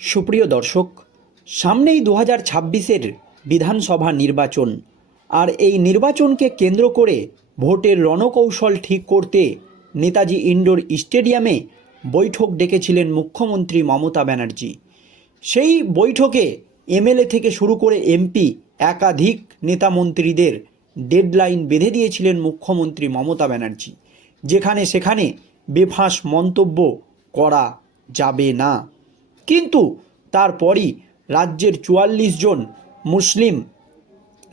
সুপ্রিয় দর্শক, সামনেই দু হাজার ছাব্বিশের বিধানসভা নির্বাচন। আর এই নির্বাচনকে কেন্দ্র করে ভোটের রণকৌশল ঠিক করতে নেতাজি ইন্ডোর স্টেডিয়ামে বৈঠক ডেকেছিলেন মুখ্যমন্ত্রী মমতা ব্যানার্জি। সেই বৈঠকে এমএলএ থেকে শুরু করে এমপি, একাধিক নেতা মন্ত্রীদের ডেডলাইন বেঁধে দিয়েছিলেন মুখ্যমন্ত্রী মমতা ব্যানার্জি। যেখানে সেখানে বেফাঁস মন্তব্য করা যাবে না। কিন্তু তারপরই রাজ্যের চুয়াল্লিশ জন মুসলিম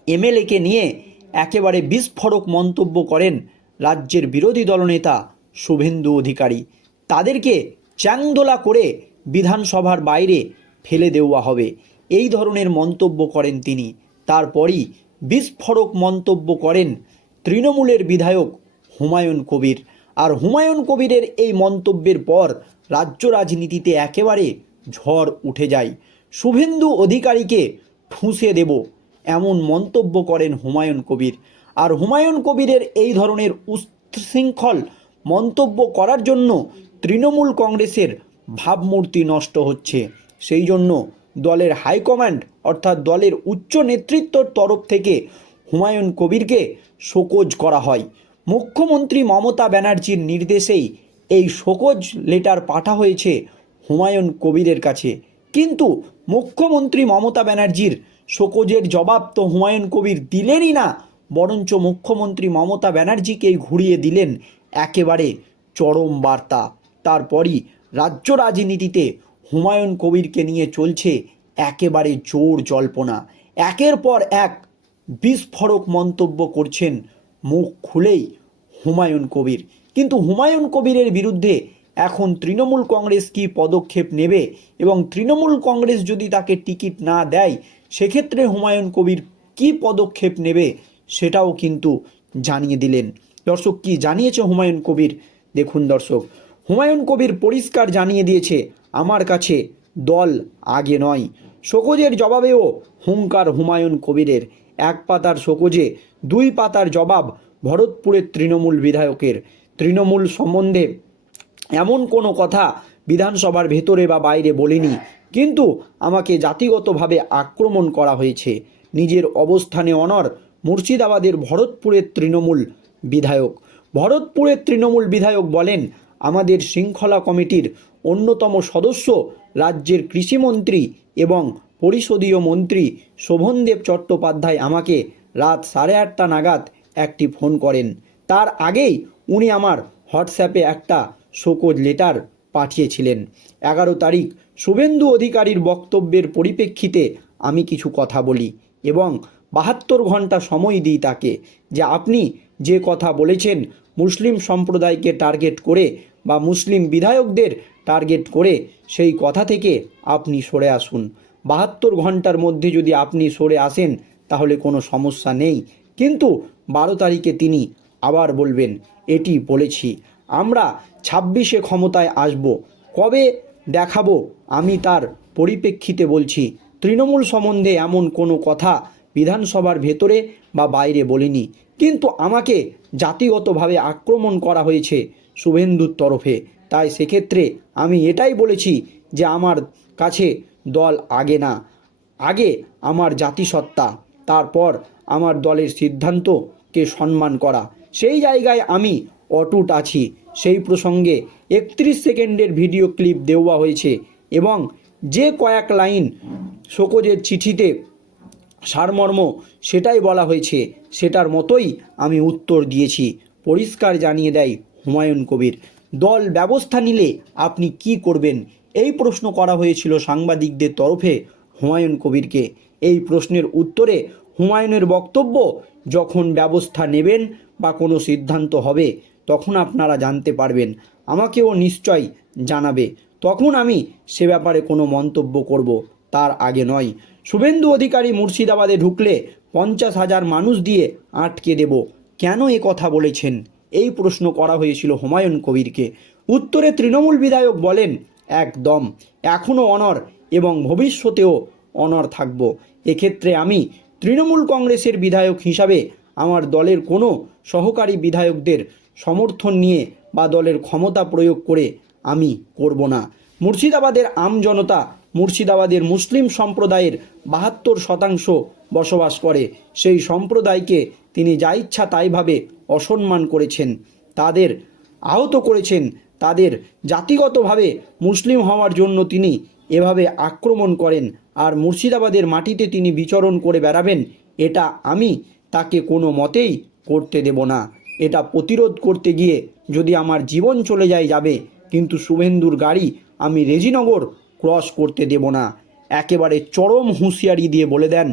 এমএলএকে নিয়ে একেবারে বিস্ফোরক মন্তব্য করেন রাজ্যের বিরোধী দলনেতা শুভেন্দু অধিকারী। তাদেরকে চ্যাংদোলা করে বিধানসভার বাইরে ফেলে দেওয়া হবে। এই ধরনের মন্তব্য করেন তিনি। তারপরই বিস্ফোরক মন্তব্য করেন তৃণমূলের বিধায়ক হুমায়ুন কবির। আর হুমায়ুন কবিরের এই মন্তব্যের পর রাজ্য রাজনীতিতে একেবারে ঝড় উঠে যায়। শুভেন্দু অধিকারীকে ঠুঁসে দেব, এমন মন্তব্য করেন হুমায়ুন কবির। আর হুমায়ুন কবিরের এই ধরনের উচ্ছৃঙ্খল মন্তব্য করার জন্য তৃণমূল কংগ্রেসের ভাবমূর্তি নষ্ট হচ্ছে। সেই জন্য দলের হাইকমান্ড, অর্থাৎ দলের উচ্চ নেতৃত্বর তরফ থেকে হুমায়ুন কবিরকে শোকজ করা হয়। মুখ্যমন্ত্রী মমতা ব্যানার্জির নির্দেশেই এই শোকজ লেটার পাঠা হয়েছে হুমায়ুন কবিরের কাছে। কিন্তু মুখ্যমন্ত্রী মমতা ব্যানার্জির শোকজের জবাব তো হুমায়ুন কবির দিলেনই না, বরঞ্চ মুখ্যমন্ত্রী মমতা ব্যানার্জিকেই ঘুরিয়ে দিলেন একেবারে চরম বার্তা। তারপরই রাজ্য রাজনীতিতে হুমায়ুন কবিরকে নিয়ে চলছে একেবারে জোর জল্পনা। একের পর এক বিস্ফোরক মন্তব্য করছেন, মুখ খুলেই হুমায়ুন কবির। কিন্তু হুমায়ুন কবিরের বিরুদ্ধে এখন তৃণমূল কংগ্রেস কি পদক্ষেপ নেবে? এবং তৃণমূল কংগ্রেস যদি তাকে টিকিট না দেয়, সেক্ষেত্রে হুমায়ুন কবির কি পদক্ষেপ নেবে সেটাও কিন্তু জানিয়ে দিলেন। দর্শক, কি জানিয়েছে হুমায়ুন কবির? দেখুন দর্শক, হুমায়ুন কবির পরিষ্কার জানিয়ে দিয়েছে, আমার কাছে দল আগে নয়। শোকজের জবাবেও হুঙ্কার হুমায়ুন কবিরের। এক পাতার শোকজে, দুই পাতার জবাব ভরতপুরের তৃণমূল বিধায়কের। তৃণমূল সম্বন্ধে এমন কোনো কথা বিধানসভার ভেতরে বা বাইরে বলিনি। কিন্তু আমাকে জাতিগতভাবে আক্রমণ করা হয়েছে। নিজের অবস্থানে অনর মুর্শিদাবাদের ভরতপুরের তৃণমূল বিধায়ক। ভরতপুরের তৃণমূল বিধায়ক বলেন, আমাদের শৃঙ্খলা কমিটির অন্যতম সদস্য রাজ্যের কৃষিমন্ত্রী এবং পরিষদীয় মন্ত্রী শোভনদেব চট্টোপাধ্যায় আমাকে রাত সাড়ে আটটা নাগাদ একটি ফোন করেন। তার আগেই উনি আমার হোয়াটসঅ্যাপে একটা শোকজ লেটার পাঠিয়েছিলেন। এগারো তারিখ শুভেন্দু অধিকারীর বক্তব্যের পরিপ্রেক্ষিতে আমি কিছু কথা বলি এবং বাহাত্তর ঘণ্টা সময় দিই তাকে যে আপনি যে কথা বলেছেন মুসলিম সম্প্রদায়কে টার্গেট করে বা মুসলিম বিধায়কদের টার্গেট করে সেই কথা থেকে আপনি সরে আসুন। বাহাত্তর ঘণ্টার মধ্যে যদি আপনি সরে আসেন তাহলে কোনো সমস্যা নেই। কিন্তু বারো তারিখে তিনি আবার বলবেন, এটি বলেছি। আমরা ছাব্বিশে ক্ষমতায় আসব। কবে দেখাবো? আমি তার পরিপ্রেক্ষিতে বলছি, তৃণমূল সম্বন্ধে এমন কোনো কথা বিধানসভার ভেতরে বা বাইরে বলিনি। কিন্তু আমাকে জাতিগতভাবে আক্রমণ করা হয়েছে শুভেন্দুর তরফে। তাই সেক্ষেত্রে আমি এটাই বলেছি যে আমার কাছে দল আগে না। আগে আমার জাতিসত্তা, তারপর আমার দলের সিদ্ধান্তকে সম্মান করা। সেই জায়গায় আমি অটুট আছি। সেই প্রসঙ্গে একত্রিশ সেকেন্ডের ভিডিও ক্লিপ দেওয়া হয়েছে এবং যে কয়েক লাইন শোকজের চিঠিতে সারমর্ম সেটাই বলা হয়েছে, সেটার মতোই আমি উত্তর দিয়েছি। পরিষ্কার জানিয়ে দেয় হুমায়ুন কবির, দল ব্যবস্থা নিলে আপনি কি করবেন? এই প্রশ্ন করা হয়েছিল সাংবাদিকদের তরফে হুমায়ুন কবিরকে। এই প্রশ্নের উত্তরে হুমায়ুনের বক্তব্য, যখন ব্যবস্থা নেবেন বা কোনো সিদ্ধান্ত হবে তখন আপনারা জানতে পারবেন, আমাকেও নিশ্চয় জানাবে। তখন আমি সে ব্যাপারে কোনো মন্তব্য করব, তার আগে নয়। শুভেন্দু অধিকারী মুর্শিদাবাদে ঢুকলে পঞ্চাশ হাজার মানুষ দিয়ে আটকে দেব। কেন এ কথা বলেছেন? এই প্রশ্ন করা হয়েছিল হুমায়ুন কবিরকে। উত্তরে তৃণমূল বিধায়ক বলেন, একদম এখনও অনর এবং ভবিষ্যতেও অনর থাকব। এক্ষেত্রে আমি তৃণমূল কংগ্রেসের বিধায়ক হিসাবে আমার দলের কোনো সহকারী বিধায়কদের সমর্থন নিয়ে বা দলের ক্ষমতা প্রয়োগ করে আমি করব না। মুর্শিদাবাদের আম জনতা মুর্শিদাবাদের মুসলিম সম্প্রদায়ের বাহাত্তর শতাংশ বসবাস করে। সেই সম্প্রদায়কে তিনি যা ইচ্ছা তাইভাবে অসম্মান করেছেন। তাদের আহত করেছেন। তাদের জাতিগতভাবে মুসলিম হওয়ার জন্য তিনি এভাবে আক্রমণ করেন আর মুর্শিদাবাদের মাটিতে তিনি বিচরণ করে বেড়াবেন, এটা আমি তাকে কোনো মতেই করতে দেব না। এটা প্রতিরোধ করতে গিয়ে যদি আমার জীবন চলে যায় যাবে, কিন্তু শুভেন্দুর গাড়ি আমি রেজিনগর ক্রস করতে দেব না। একেবারে চরম হুঁশিয়ারি দিয়ে বলে দেন,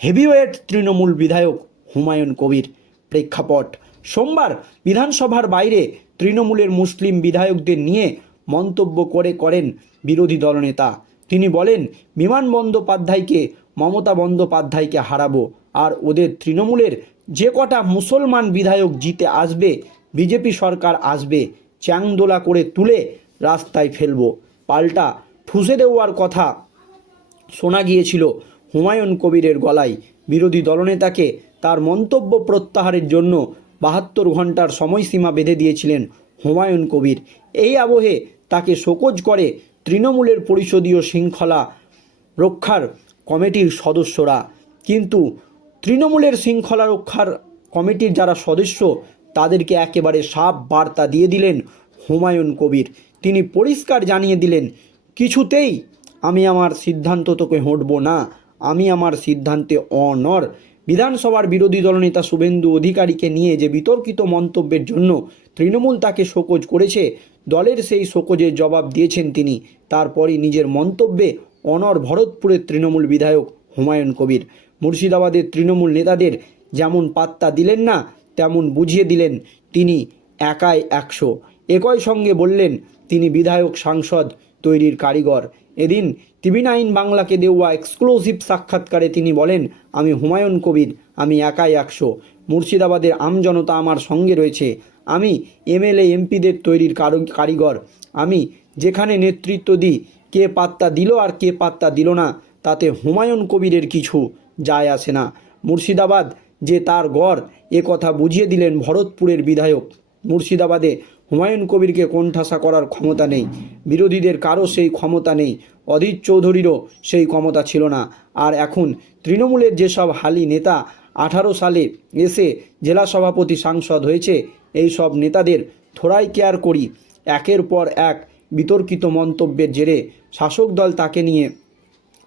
হেভিওয়েট তৃণমূল বিধায়ক হুমায়ুন কবির। প্রেক্ষাপট, সোমবার বিধানসভার বাইরে তৃণমূলের মুসলিম বিধায়কদের নিয়ে মন্তব্য করে করেন বিরোধী দলনেতা। তিনি বলেন, বিমান বন্দ্যোপাধ্যায়কে, মমতা বন্দ্যোপাধ্যায়কে হারাবো, আর ওদের তৃণমূলের যে কটা মুসলমান বিধায়ক জিতে আসবে, বিজেপি সরকার আসবে, চ্যাংদোলা করে তুলে রাস্তায় ফেলব। পাল্টা ঠুসে দেওয়ার কথা শোনা গিয়েছিল হুমায়ুন কবিরের গলায়। বিরোধী দলনেতাকে তার মন্তব্য প্রত্যাহারের জন্য বাহাত্তর ঘণ্টার সময়সীমা বেঁধে দিয়েছিলেন হুমায়ুন কবির। এই আবহে তাকে শোকজ করে তৃণমূলের পরিষদীয় শৃঙ্খলা রক্ষার কমিটির সদস্যরা। কিন্তু তৃণমূলের শৃঙ্খলা রক্ষার কমিটির যারা সদস্য, তাদেরকে একেবারে সাপ বার্তা দিয়ে দিলেন হুমায়ুন কবির। তিনি পরিষ্কার জানিয়ে দিলেন, কিছুতেই আমি আমার সিদ্ধান্ত তোকে হটব না। আমি আমার সিদ্ধান্তে অনর। বিধানসভার বিরোধী দলনেতা শুভেন্দু অধিকারীকে নিয়ে যে বিতর্কিত মন্তব্যের জন্য তৃণমূল তাকে শোকজ করেছে, দলের সেই শোকজের জবাব দিয়েছেন তিনি। তারপরই নিজের মন্তব্যে অনর ভরতপুরের তৃণমূল বিধায়ক হুমায়ুন কবির। মুর্শিদাবাদের তৃণমূল নেতাদের যেমন পাত্তা দিলেন না, তেমন বুঝিয়ে দিলেন তিনি একাই একশো। একই সঙ্গে বললেন, তিনি বিধায়ক সাংসদ, তৈরির কারিগর। এদিন টিভি নাইন বাংলাকে দেওয়া এক্সক্লুসিভ সাক্ষাৎকারে তিনি বলেন, আমি হুমায়ুন কবির, আমি একাই একশো। মুর্শিদাবাদের আমজনতা আমার সঙ্গে রয়েছে। আমি এমএলএ, এমপিদের তৈরির কারো- কারিগর। আমি যেখানে নেতৃত্ব দিই, কে পাত্তা দিল আর কে পাত্তা দিল না তাতে হুমায়ুন কবিরের কিছু যায় আসে না। মুর্শিদাবাদ যে তার গড়, এ কথা বুঝিয়ে দিলেন ভরতপুরের বিধায়ক। মুর্শিদাবাদে হুমায়ুন কবিরকে কোণঠাসা করার ক্ষমতা নেই। বিরোধীদের কারও সেই ক্ষমতা নেই। অধীর চৌধুরীরও সেই ক্ষমতা ছিল না। আর এখন তৃণমূলের যেসব হালি নেতা আঠারো সালে এসে জেলা সভাপতি সাংসদ হয়েছে, এই সব নেতাদের থোড়াই কেয়ার করি। একের পর এক বিতর্কিত মন্তব্যের জেরে শাসক দল তাকে নিয়ে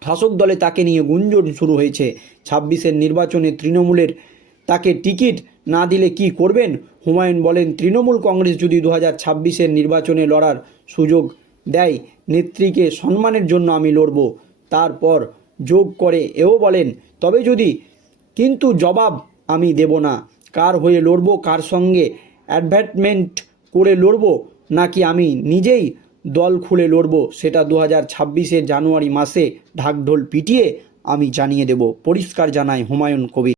শাসক দলে তাকে নিয়ে গুঞ্জন শুরু হয়েছে। ছাব্বিশের নির্বাচনে তৃণমূলের তাকে টিকিট না দিলে কি করবেন? হুমায়ুন বলেন, তৃণমূল কংগ্রেস যদি দু হাজার ছাব্বিশের নির্বাচনে লড়ার সুযোগ দেয়, নেত্রীকে সম্মানের জন্য আমি লড়ব। তারপর যোগ করে এও বলেন, তবে যদি, কিন্তু জবাব আমি দেব না। কার হয়ে লড়ব? কার সঙ্গে অ্যাডভার্টমেন্ট করে লড়ব? নাকি আমি নিজেই দল খুলে লড়ব, সেটা দু হাজার ছাব্বিশের জানুয়ারি মাসে ঢাকঢোল পিটিয়ে আমি জানিয়ে দেব। পরিষ্কার জানায় হুমায়ুন কবির।